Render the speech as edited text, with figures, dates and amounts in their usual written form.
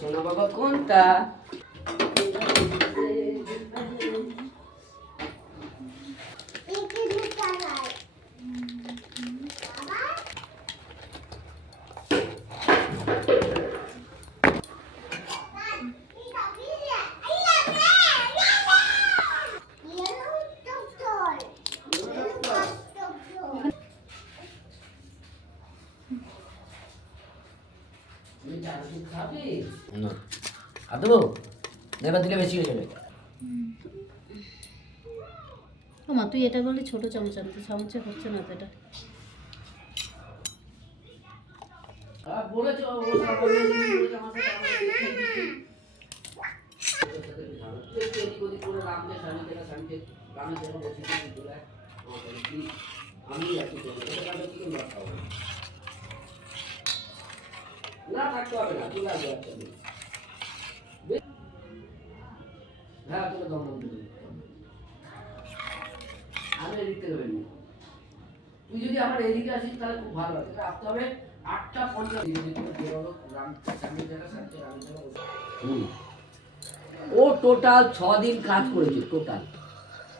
সোনা বাবা কোনটা? না আর দেবো এবার দিলে বেশি হয়ে যাবে। ও মা তুই এটা বললে ছোট চামচ আনতে, চামচে হচ্ছে না তো এটা। বলেছো না থাকতে হবে না, চলে আসবে একটা দিন। হ্যাঁ তোকে দমদম দেবে, আমি এদিক থেকে বেরিয়ে। তুই যদি আমার এদিকে আসিস তাহলে খুব ভালো হয়। তোকে আসতে হবে 8:50 ও টোটাল 6 দিন কাজ করেছে টোটাল।